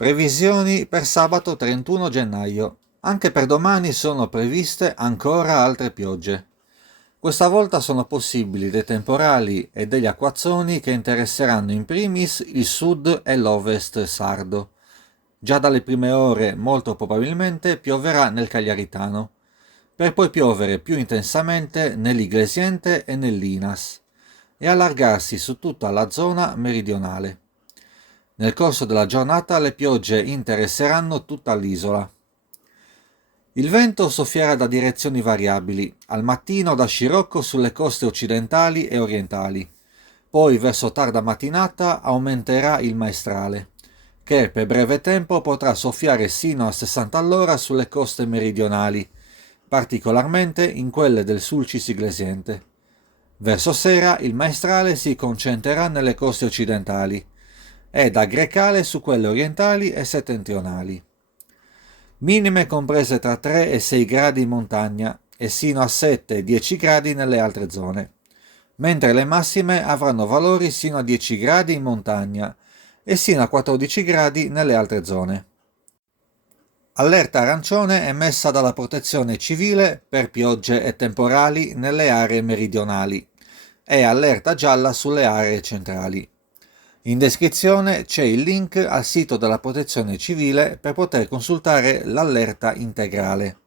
Previsioni per sabato 31 gennaio. Anche per domani sono previste ancora altre piogge. Questa volta sono possibili dei temporali e degli acquazzoni che interesseranno in primis il sud e l'ovest sardo. Già dalle prime ore molto probabilmente pioverà nel Cagliaritano, per poi piovere più intensamente nell'Iglesiente e nell'Inas e allargarsi su tutta la zona meridionale. Nel corso della giornata le piogge interesseranno tutta l'isola. Il vento soffierà da direzioni variabili, al mattino da scirocco sulle coste occidentali e orientali. Poi verso tarda mattinata aumenterà il maestrale, che per breve tempo potrà soffiare sino a 60 all'ora sulle coste meridionali, particolarmente in quelle del Sulcis Iglesiente. Verso sera il maestrale si concentrerà nelle coste occidentali e da grecale su quelle orientali e settentrionali. Minime comprese tra 3 e 6 gradi in montagna e sino a 7-10 gradi nelle altre zone, mentre le massime avranno valori sino a 10 gradi in montagna e sino a 14 gradi nelle altre zone. Allerta arancione emessa dalla Protezione Civile per piogge e temporali nelle aree meridionali e allerta gialla sulle aree centrali. In descrizione c'è il link al sito della Protezione Civile per poter consultare l'allerta integrale.